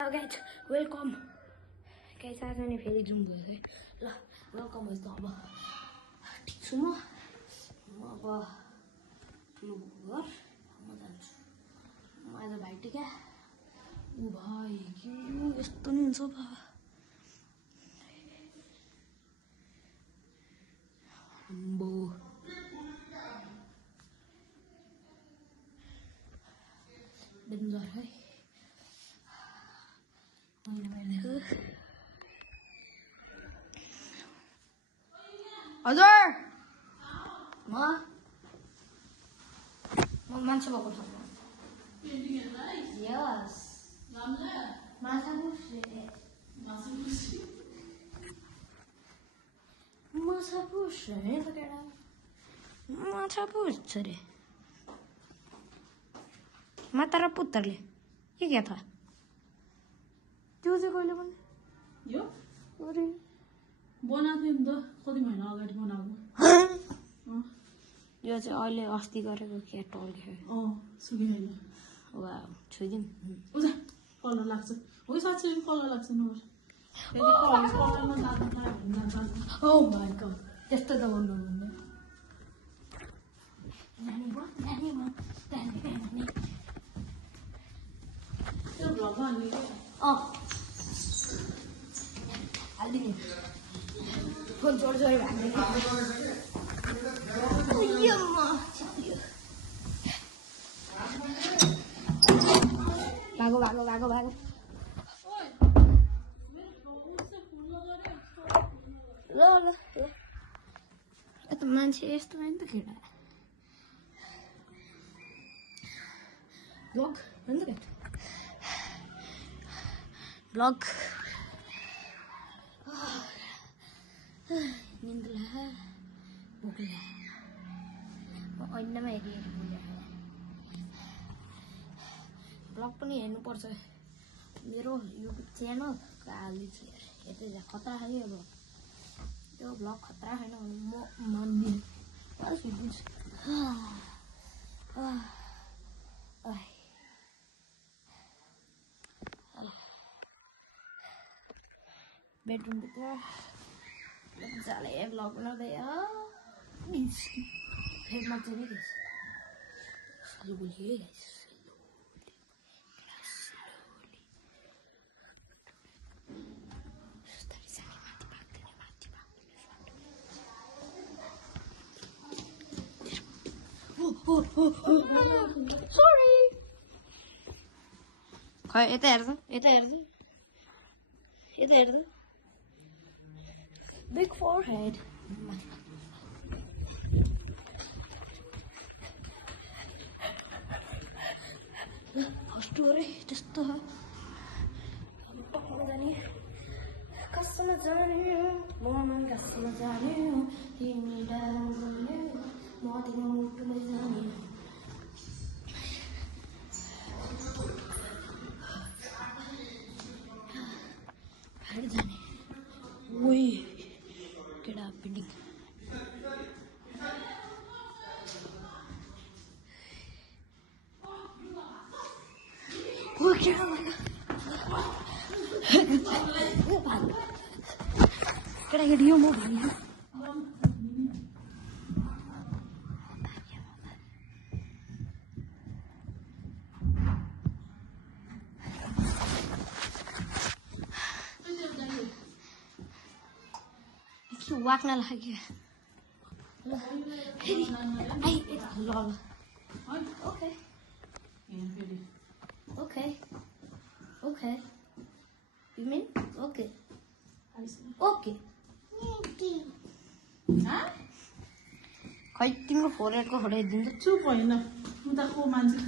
Guys, welcome. Guys, आज मैले फेरि जुम भयो ल वेलकम होस् त अब ठीक छु म अब घर म जान्छु म आज भाइटिका उ भाइ के यस्तो नि हुन्छ बा बो डेन्जर है हजुर म मान्छे भएको छ यस माछा पुस्छ नि त केटा माछा पुस्छ रे माता र पुत्रले के क्या था त्यो चाहिँ कहिले पनि यो अरे बनाएको नि त कति महिना अगाडि बनाएको यो चाहिँ अहिले अस्ति गरेको के टल्क्यो सुकेन वा छोइदिउँ उजा कलर लाग्छ हो साँच्चै कलर लाग्छ नभए फेरि कलरमा लाग्नु पायो भने जान्छ ओ माय गॉड त्यस्तो त भन्नु हुन्न नानी त्यो भ्लगमा अनि हालिदिने फोन चोरी भाग्ने भागो ल यता मान्छे यस्तो भयो नि त केटा ब्लग हो नि त केटा ब्लग निन्द्ला भोकला म ऐनामा हेरि ब्लग पनि हेर्नुपर्छ मेरो युट्युब च्यानल काली चाहिँ हेर्दै खतरा खायो अब त्यो ब्लग खतरा छैन भने म मान्दिनँ बेडरुमभित्र मजाले ब्लग बनाउँदै फेरि मजाले गाइस Sorry. खै यता हेर्छ Big forehead. First रे त्यस्तो हो जाने कसम जाने मन कसम जाने तिमी डाल्ने म तिम्रो मुटुमा जाने भाइ जाने ओइ केटा पिन्डिङ ओ केटा केटाकेटी यो म भन्नु वाक्न लाग्यो ल ओके you mean okay खै तिम्रो फोरहेडको फोटो हेरिदिन्छ चुप होइन उताको मान्छे